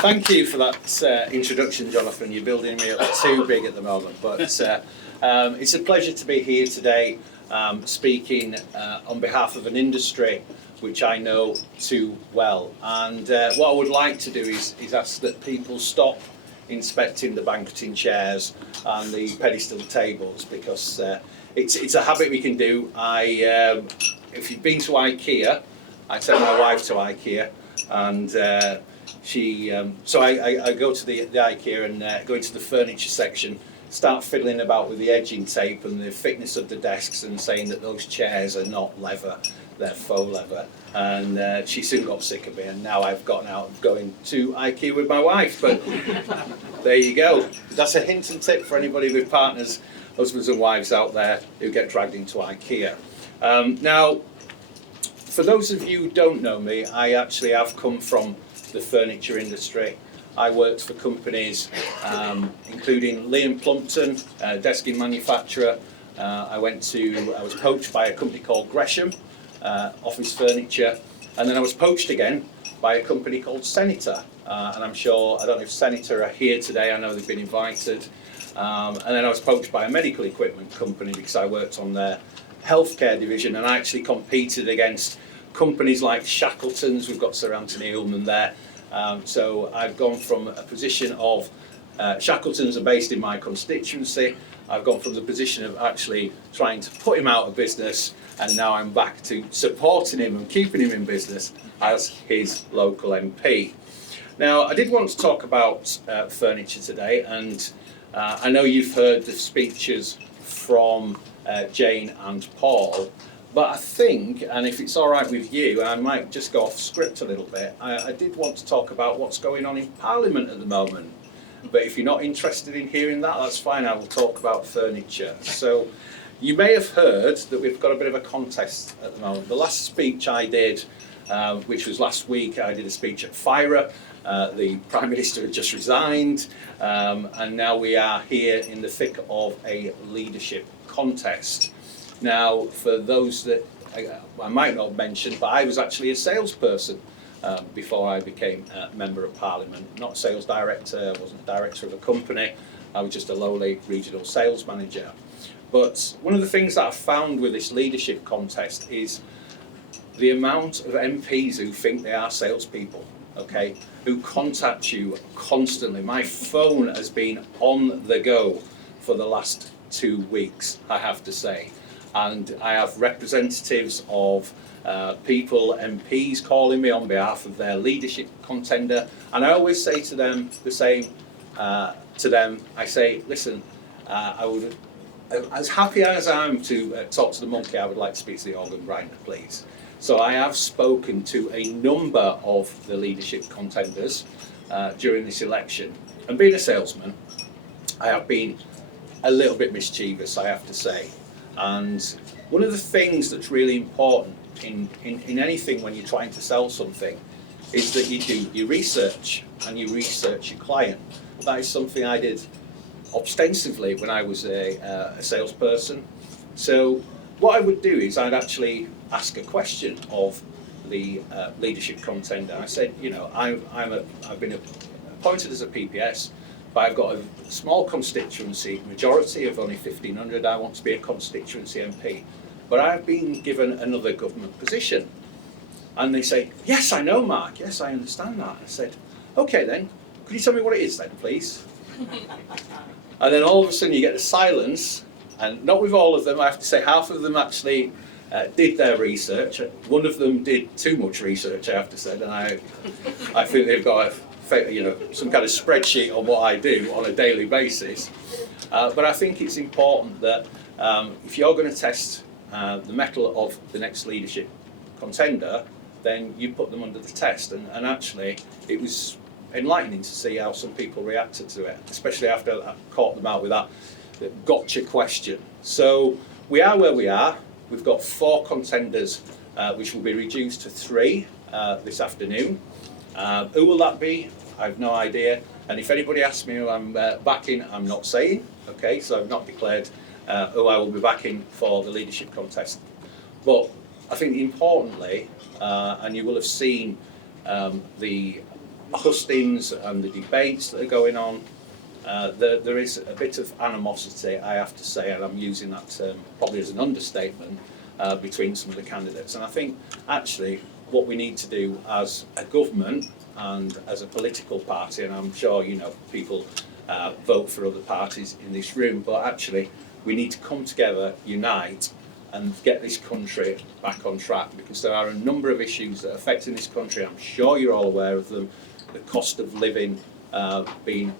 Thank you for that introduction, Jonathan. You're building me up too big at the moment, but it's a pleasure to be here today speaking on behalf of an industry which I know too well. And what I would like to do is ask that people stop inspecting the banqueting chairs and the pedestal tables, because it's a habit we can do. If you've been to IKEA, I take my wife to IKEA, and so I go to the IKEA and go into the furniture section, start fiddling about with the edging tape and the thickness of the desks and saying that those chairs are not leather, they're faux leather. And she soon got sick of me, and now I've gotten out of going to IKEA with my wife. But there you go. That's a hint and tip for anybody with partners, husbands and wives out there who get dragged into IKEA. Now, for those of you who don't know me, I actually have come from the furniture industry. I worked for companies including Lee & Plumpton, desking manufacturer. I was poached by a company called Gresham, office furniture, and then I was poached again by a company called Senator. And I don't know if Senator are here today, I know they've been invited. And then I was poached by a medical equipment company because I worked on their healthcare division, and I actually competed against companies like Shackleton's. We've got Sir Anthony Ullman there. So I've gone from a position of Shackleton's are based in my constituency. I've gone from the position of actually trying to put him out of business, and now I'm back to supporting him and keeping him in business as his local MP. Now, I did want to talk about furniture today, and I know you've heard the speeches from Jane and Paul, but I think, and if it's all right with you, I might just go off script a little bit. I did want to talk about what's going on in Parliament at the moment. But if you're not interested in hearing that, that's fine. I will talk about furniture. So you may have heard that we've got a bit of a contest at the moment. The last speech I did, which was last week, I did a speech at FIRA. The Prime Minister had just resigned, and now we are here in the thick of a leadership contest. Now, for those that I might not mention, but I was actually a salesperson before I became a Member of Parliament. Not a sales director, I wasn't a director of a company, I was just a lowly regional sales manager. But one of the things that I found with this leadership contest is the amount of MPs who think they are salespeople, okay, who contact you constantly. My phone has been on the go for the last 2 weeks, I have to say. And I have representatives of people, MPs, calling me on behalf of their leadership contender, and I always say to them the same to them. I say, listen, I would, as happy as I am to talk to the monkey, I would like to speak to the organ grinder, please. So I have spoken to a number of the leadership contenders during this election, and being a salesman, I have been a little bit mischievous, I have to say. And one of the things that's really important in anything when you're trying to sell something is that you do your research, and you research your client. That is something I did ostensively when I was a salesperson. So what I would do is I'd actually ask a question of the leadership contender. I said, you know, I've been appointed as a PPS, but I've got a small constituency, majority of only 1,500. I want to be a constituency MP, but I've been given another government position. And they say, yes, I know, Mark, yes, I understand that. I said, okay then, could you tell me what it is then, please? And then all of a sudden you get the silence, and not with all of them, I have to say half of them actually did their research. One of them did too much research, I have to say, and I think they've got some kind of spreadsheet on what I do on a daily basis. But I think it's important that if you're going to test the mettle of the next leadership contender, then you put them under the test. And actually, it was enlightening to see how some people reacted to it, especially after I caught them out with that gotcha question. So we are where we are. We've got 4 contenders, which will be reduced to 3 this afternoon. Who will that be? I have no idea. And if anybody asks me who I'm backing, I'm not saying. Okay, so I've not declared who I will be backing for the leadership contest. But I think importantly, and you will have seen the hustings and the debates that are going on, there is a bit of animosity, I have to say, and I'm using that term probably as an understatement, between some of the candidates. And I think actually what we need to do as a government and as a political party, and I'm sure people vote for other parties in this room, but actually we need to come together, unite, and get this country back on track, because there are a number of issues that are affecting this country. I'm sure you're all aware of them. The cost of living being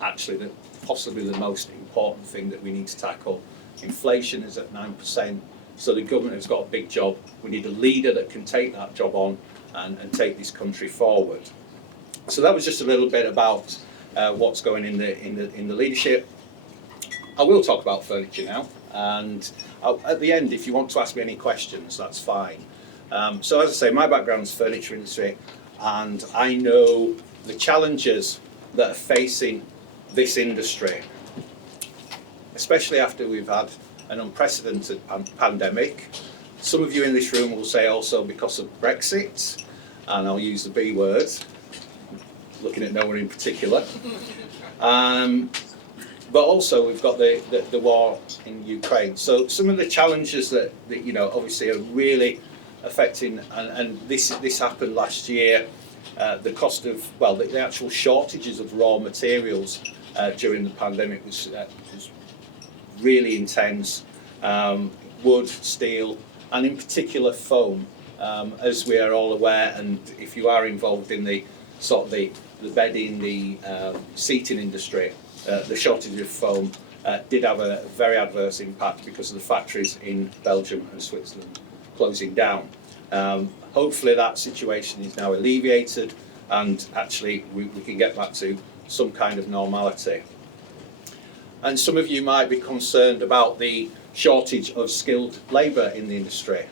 actually possibly the most important thing that we need to tackle. Inflation is at 9%, so the government has got a big job. We need a leader that can take that job on and take this country forward. So that was just a little bit about what's going in the leadership. I will talk about furniture now, and at the end, if you want to ask me any questions, that's fine. So as I say, my background is furniture industry, and I know the challenges that are facing this industry, especially after we've had an unprecedented pandemic. Some of you in this room will say also because of Brexit, and I'll use the B word, looking at no one in particular. But also we've got the war in Ukraine. So some of the challenges that obviously are really affecting, and this happened last year. The cost of the actual shortages of raw materials during the pandemic was really intense. Wood, steel, and in particular foam, as we are all aware. And if you are involved in the bedding, the seating industry, the shortage of foam did have a very adverse impact because of the factories in Belgium and Switzerland closing down. Hopefully that situation is now alleviated, and actually we can get back to some kind of normality. And some of you might be concerned about the shortage of skilled labour in the industry.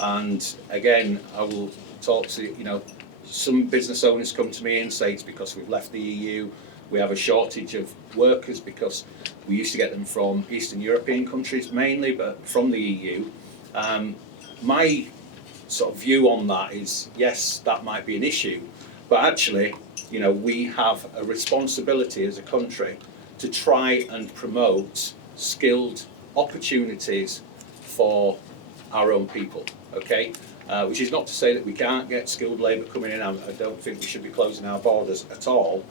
And again, I will talk to, some business owners come to me and say it's because we've left the EU. We have a shortage of workers because we used to get them from Eastern European countries mainly, but from the EU. My sort of view on that is, yes, that might be an issue, but actually, we have a responsibility as a country to try and promote skilled opportunities for our own people, okay? Which is not to say that we can't get skilled labour coming in. I don't think we should be closing our borders at all.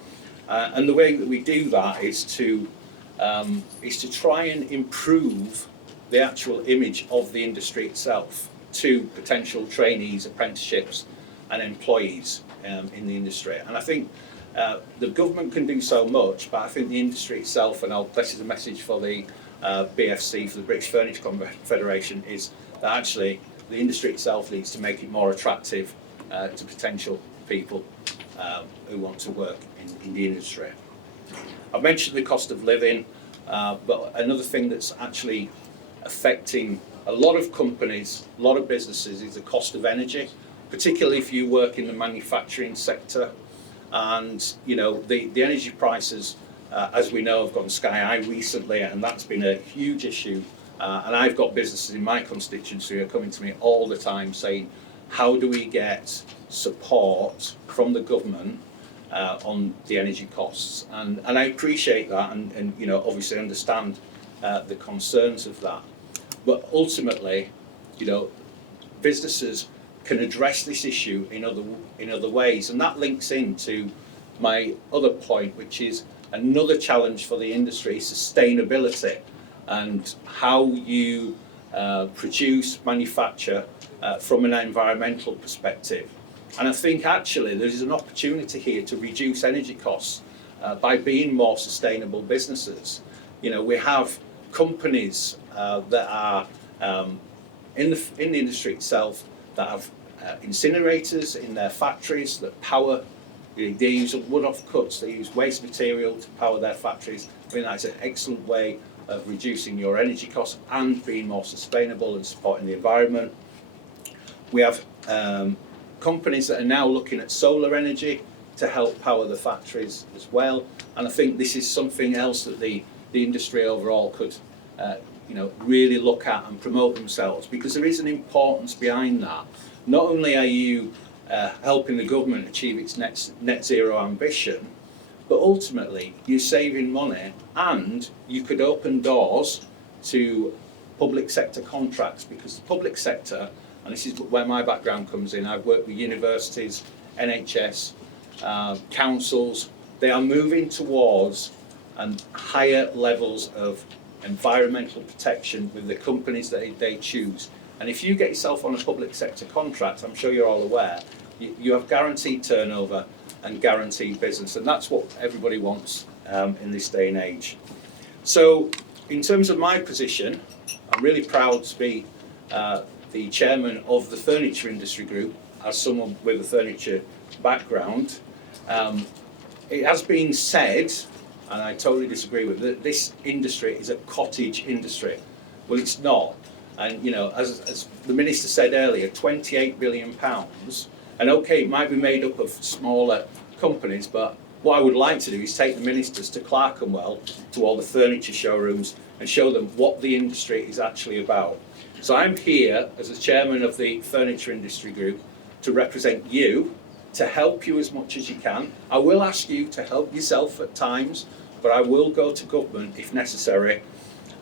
And the way that we do that is to try and improve the actual image of the industry itself to potential trainees, apprenticeships, and employees in the industry. And I think the government can do so much, but I think the industry itself, and this is a message for the BFC, for the British Furniture Confederation, is that actually the industry itself needs to make it more attractive to potential people who want to work in the industry. I've mentioned the cost of living, but another thing that's actually affecting a lot of companies, a lot of businesses, is the cost of energy, particularly if you work in the manufacturing sector. And the energy prices, as we know, have gone sky high recently, and that's been a huge issue. And I've got businesses in my constituency who are coming to me all the time saying, how do we get support from the government on the energy costs? And I appreciate that, and obviously understand the concerns of that. But ultimately, businesses can address this issue in other ways, and that links into my other point, which is another challenge for the industry: sustainability, and how you produce, manufacture from an environmental perspective. And I think actually there is an opportunity here to reduce energy costs by being more sustainable businesses. We have companies that are in the industry itself that have incinerators in their factories that power. They use wood offcuts, they use waste material to power their factories. I think that's an excellent way of reducing your energy costs and being more sustainable and supporting the environment. We have companies that are now looking at solar energy to help power the factories as well. And I think this is something else that the industry overall could really look at and promote themselves, because there is an importance behind that. Not only are you helping the government achieve its net zero ambition, but ultimately you're saving money and you could open doors to public sector contracts, because the public sector, and this is where my background comes in, I've worked with universities, NHS, councils, they are moving towards higher levels of environmental protection with the companies that they choose. And if you get yourself on a public sector contract, I'm sure you're all aware, you have guaranteed turnover and guaranteed business, and that's what everybody wants in this day and age. So in terms of my position, I'm really proud to be the chairman of the furniture industry group as someone with a furniture background. It has been said, and I totally disagree with it, that this industry is a cottage industry. Well, it's not. And you know, as the minister said earlier, £28 billion, and okay, it might be made up of smaller companies, but what I would like to do is take the ministers to Clerkenwell, to all the furniture showrooms, and show them what the industry is actually about. So I'm here as a chairman of the furniture industry group to represent you, to help you as much as you can. I will ask you to help yourself at times, but I will go to government if necessary.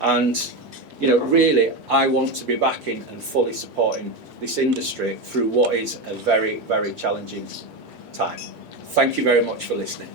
And you know, really, I want to be backing and fully supporting this industry through what is a very, very challenging time. Thank you very much for listening.